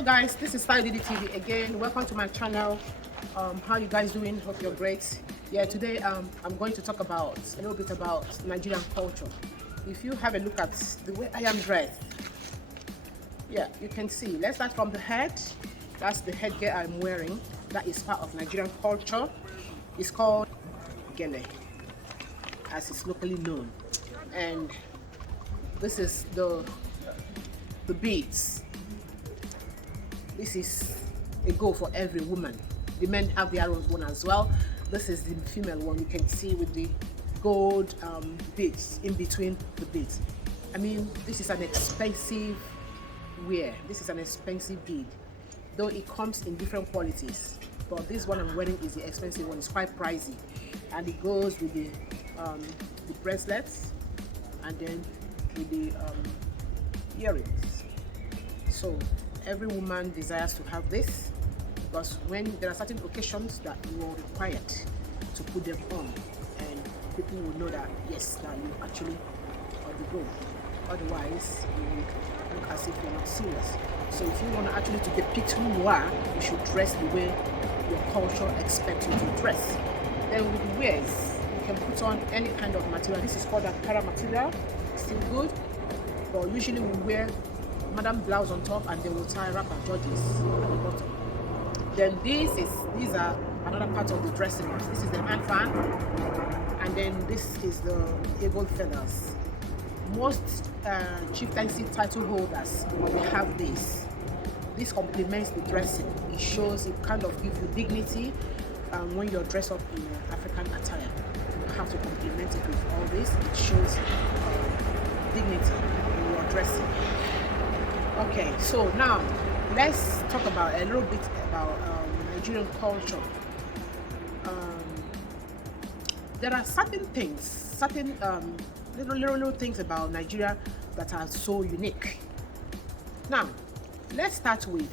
Hello guys, this is Style Didi TV again. Welcome to my channel. How you guys doing? Hope you're great. Yeah, today I'm going to talk about a little bit about Nigerian culture. If you have a look at the way I am dressed, yeah, you can see. Let's start from the head. That's the headgear I'm wearing. That is part of Nigerian culture. It's called gele, as it's locally known. And this is the beads. This is a go for every woman. The men have their own one as well. This is the female one. You can see with the gold beads in between the beads. I mean, this is an expensive wear. This is an expensive bead, though it comes in different qualities. But this one I'm wearing is the expensive one. It's quite pricey, and it goes with the bracelets and then with the earrings. So every woman desires to have this, because when there are certain occasions that you are required to put them on, and people will know that yes, that you actually are the go. Otherwise you would look as if you're not serious. So if you want to actually to depict who you are, you should dress the way your culture expects you to dress. Then with the wears, you can put on any kind of material. This is called a Ankara material, still good, but usually we wear madam blouse on top, and they will tie wrapper Georges at the bottom. Then these are another part of the dressing. This is the hand fan, and then this is the eagle feathers. Most chieftaincy title holders, they have this. This complements the dressing. It shows, it kind of gives you dignity when you're dressed up in African attire. You have to complement it with all this. It shows dignity in your dressing. Okay, so now let's talk about a little bit about Nigerian culture. There are certain things, certain little things about Nigeria that are so unique. Now, let's start with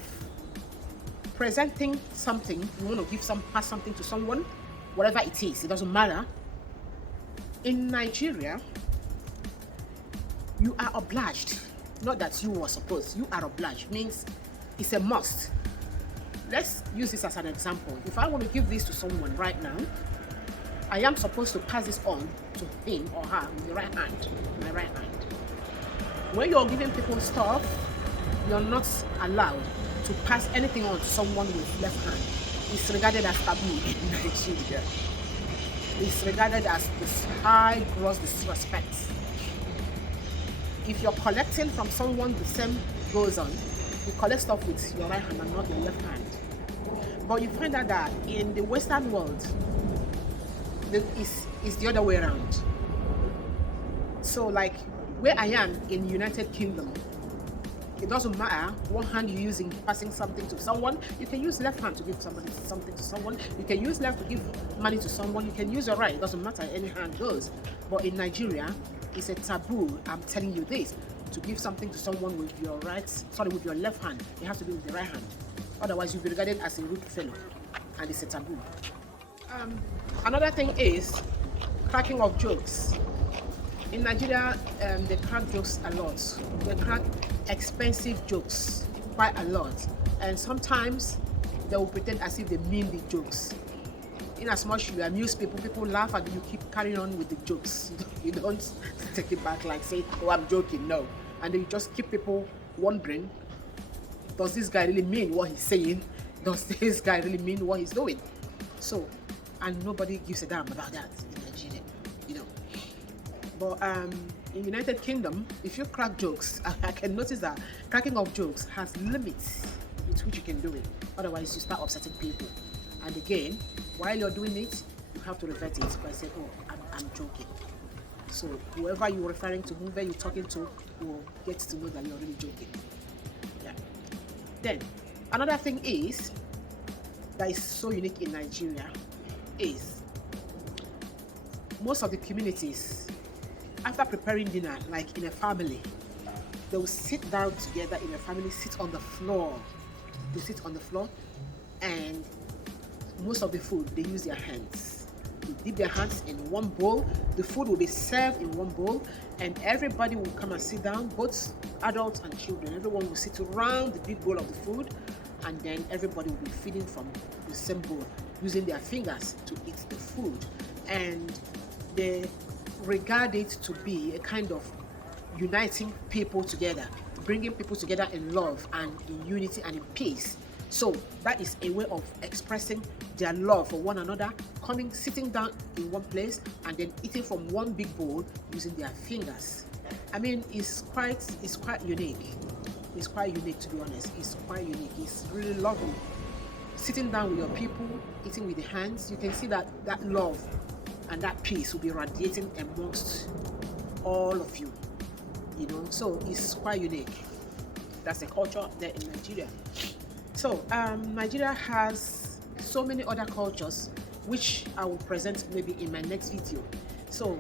presenting something. You want to pass something to someone, whatever it is, it doesn't matter. In Nigeria, you are obliged. Not that you were supposed, you are obliged, means it's a must. Let's use this as an example. If I want to give this to someone right now, I am supposed to pass this on to him or her with the right hand, my right hand. When you're giving people stuff, you're not allowed to pass anything on to someone with left hand. It's regarded as taboo in Nigeria. It's regarded as this high gross disrespect. If you're collecting from someone, the same goes on. You collect stuff with your right hand and not your left hand. But you find out that in the Western world, it's the other way around. So like where I am in United Kingdom, it doesn't matter what hand you're using passing something to someone. You can use left hand to give somebody something to someone. You can use left to give money to someone. You can use your right. It doesn't matter, any hand goes. But in Nigeria, it's a taboo. I'm telling you this, to give something to someone with your with your left hand. It has to be with the right hand. Otherwise, you'll be regarded as a rude fellow, and it's a taboo. Another thing is cracking of jokes. In Nigeria, they crack jokes a lot. They crack expensive jokes quite a lot, and sometimes they will pretend as if they mean the jokes. In as much you amuse people, people laugh and you keep carrying on with the jokes. You don't take it back like say, oh, I'm joking, no. And then you just keep people wondering, does this guy really mean what he's saying? Does this guy really mean what he's doing? So, and nobody gives a damn about that in Nigeria, you know. But in United Kingdom, if you crack jokes, I can notice that cracking of jokes has limits with which you can do it. Otherwise, you start upsetting people. And again, while you're doing it, you have to revert it by saying, oh, I'm joking. So whoever you're referring to, whoever you're talking to, will get to know that you're really joking. Yeah. Then, another thing is, that is so unique in Nigeria, is most of the communities, after preparing dinner, like in a family, they will sit down together in a family, sit on the floor. They sit on the floor, and most of the food they use their hands. dip their hands in one bowl. The food will be served in one bowl, and everybody will come and sit down, both adults and children. Everyone will sit around the big bowl of the food, and then everybody will be feeding from the same bowl, using their fingers to eat the food. And they regard it to be a kind of uniting people together, bringing people together in love and in unity and in peace. So that is a way of expressing their love for one another, sitting down in one place and then eating from one big bowl using their fingers. I mean, it's quite unique. It's quite unique, to be honest. It's quite unique. It's really lovely. Sitting down with your people, eating with the hands, you can see that love and that peace will be radiating amongst all of you. So it's quite unique. That's the culture there in Nigeria. So Nigeria has so many other cultures which I will present maybe in my next video. So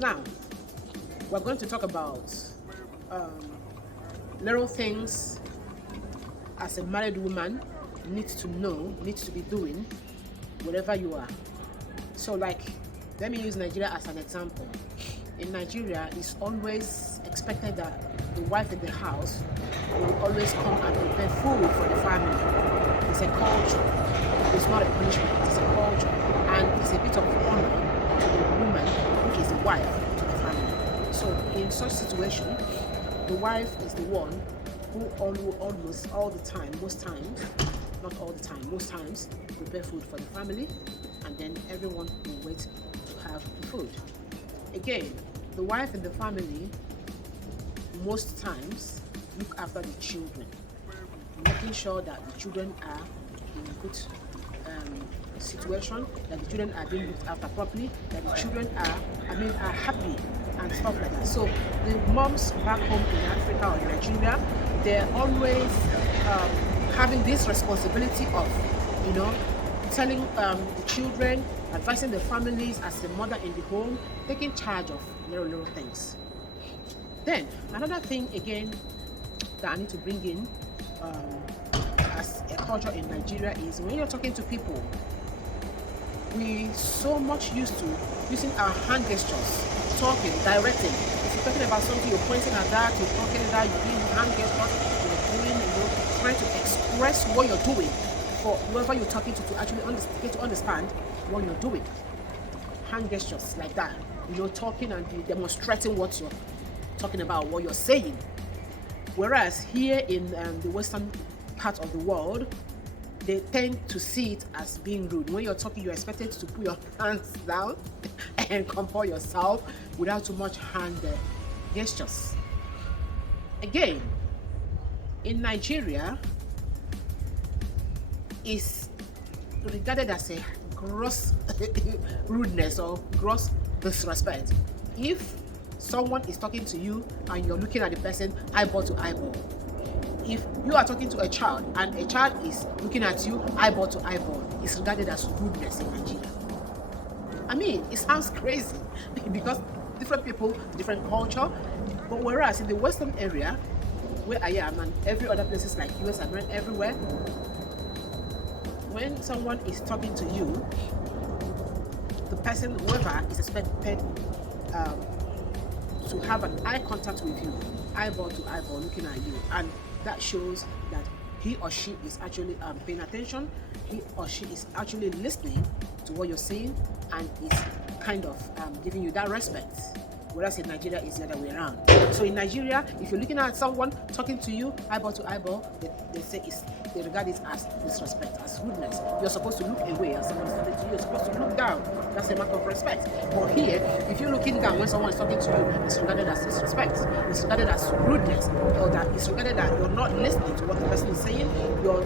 now we're going to talk about little things as a married woman needs to know, needs to be doing wherever you are. So like, let me use Nigeria as an example. In Nigeria, it's always expected that the wife in the house will always come and prepare food for the family. It's a culture. It's not a punishment. It's a culture, and it's a bit of honor to the woman, which is the wife, to the family. So in such situation, the wife is the one who almost all the time, most times, not all the time, most times, prepare food for the family, and then everyone will wait to have the food. Again, the wife in the family most times look after the children, making sure that the children are in good situation, that the children are being looked after properly, that the children are happy and stuff like that. So the moms back home in Africa or in Nigeria, they're always having this responsibility of, telling the children, advising the families as the mother in the home, taking charge of little things. Then another thing again that I need to bring in as a culture in Nigeria is when you're talking to people, we so much used to using our hand gestures, talking, directing. If you're talking about something, you're pointing at that, you're talking at that, you're doing hand gestures, you're doing, trying to express what you're doing for whoever you're talking to actually get to understand what you're doing. Hand gestures like that, talking and demonstrating what you're talking about, what you're saying. Whereas here in the western part of the world, they tend to see it as being rude. When you're talking, you're expected to put your hands down and comport yourself without too much hand gestures. Again, in Nigeria, is regarded as a gross rudeness or gross disrespect if someone is talking to you and you're looking at the person eyeball to eyeball. If you are talking to a child and a child is looking at you eyeball to eyeball, it's regarded as rudeness in Nigeria. I mean, it sounds crazy because different people, different culture, but whereas in the western area where I am and every other places like US and everywhere, when someone is talking to you, the person, whoever, is expected to have an eye contact with you, eyeball to eyeball, looking at you, and that shows that he or she is actually paying attention, he or she is actually listening to what you're saying, and is kind of giving you that respect. Whereas in Nigeria, it's the other way around. So in Nigeria, if you're looking at someone talking to you eyeball to eyeball, they regard it as disrespect, as rudeness. You're supposed to look away as someone's talking to you. You're supposed to look down. That's a mark of respect. But here, if you're looking down when someone is talking to you, it's regarded as disrespect. It's regarded as rudeness, or that it's regarded that you're not listening to what the person is saying. You're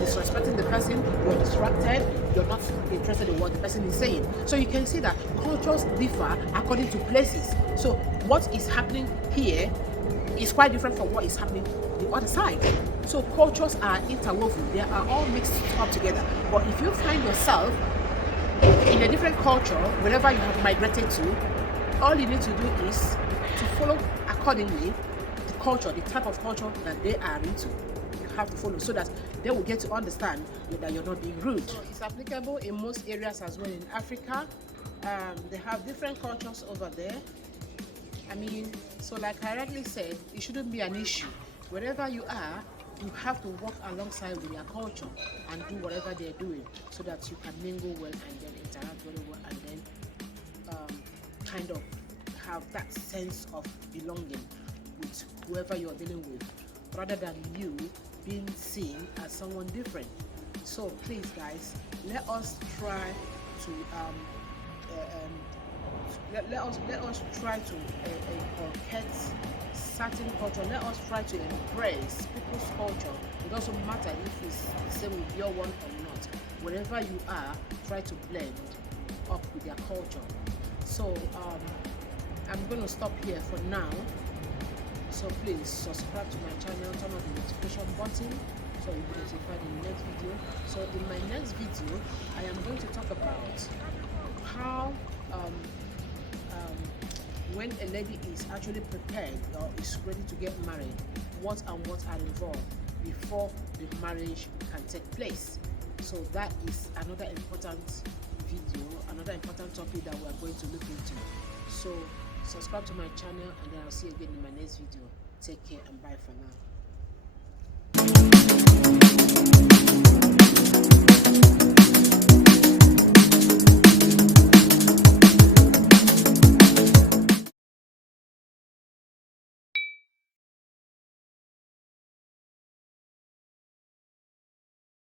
disrespecting the person. You're distracted. You're not interested in what the person is saying. So you can see that cultures differ according to places. So what is happening here is quite different from what is happening the other side. So cultures are interwoven, they are all mixed up together. But if you find yourself in a different culture, wherever you have migrated to, all you need to do is to follow accordingly the culture, the type of culture that they are into. You have to follow so that they will get to understand that you're not being rude. So it's applicable in most areas as well in Africa. They have different cultures over there. I mean, so like I rightly said, it shouldn't be an issue. Wherever you are, you have to work alongside with their culture and do whatever they're doing so that you can mingle well and then interact very well and then kind of have that sense of belonging with whoever you're dealing with, rather than you being seen as someone different. So please guys, let us try to let us try to inculcate certain culture. Let us try to embrace people's culture. It doesn't matter if it's the same with your one or not. Wherever you are, try to blend up with their culture. So I'm going to stop here for now. So please subscribe to my channel, turn on the notification button so you'll be notified in the next video. So in my next video, I am going to talk about how when a lady is actually prepared or is ready to get married, what are involved before the marriage can take place. So that is another important video, another important topic that we are going to look into. So subscribe to my channel and then I'll see you again in my next video. Take care and bye for now.